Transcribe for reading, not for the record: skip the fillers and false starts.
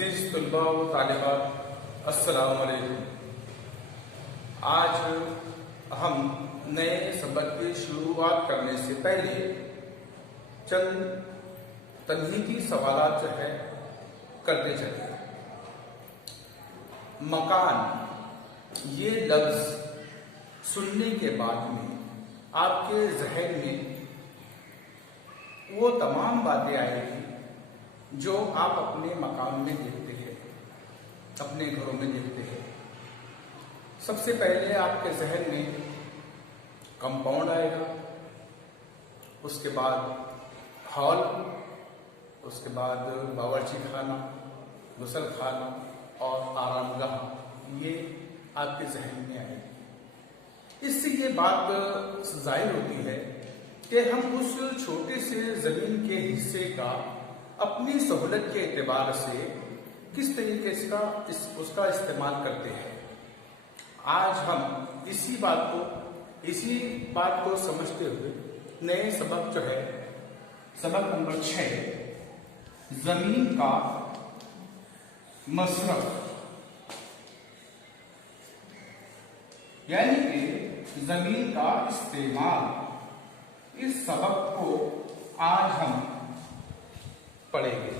عزیز طلباء و طالبات، السلام علیکم۔ آج ہم نئے سبق کی شروعات کرنے سے پہلے چند تمہیدی سوالات کرتے چلے۔ مکان یہ لفظ سننے کے بعد میں آپ کے ذہن میں وہ تمام باتیں آئیں گی جو آپ اپنے مکان میں دیکھتے ہیں، اپنے گھروں میں دیکھتے ہیں۔ سب سے پہلے آپ کے ذہن میں کمپاؤنڈ آئے گا، اس کے بعد ہال، اس کے بعد باورچی خانہ، غسل خانہ اور آرام گاہ، یہ آپ کے ذہن میں آئے گی۔ اس سے یہ بات ظاہر ہوتی ہے کہ ہم اس چھوٹے سے زمین کے حصے کا اپنی سہولت کے اعتبار سے کس طریقے سے اس کا استعمال کرتے ہیں۔ آج ہم اسی بات کو سمجھتے ہوئے نئے سبق سبق نمبر 6 زمین کا مصرف یعنی کہ زمین کا استعمال، اس سبق کو آج ہم پڑھیں گے۔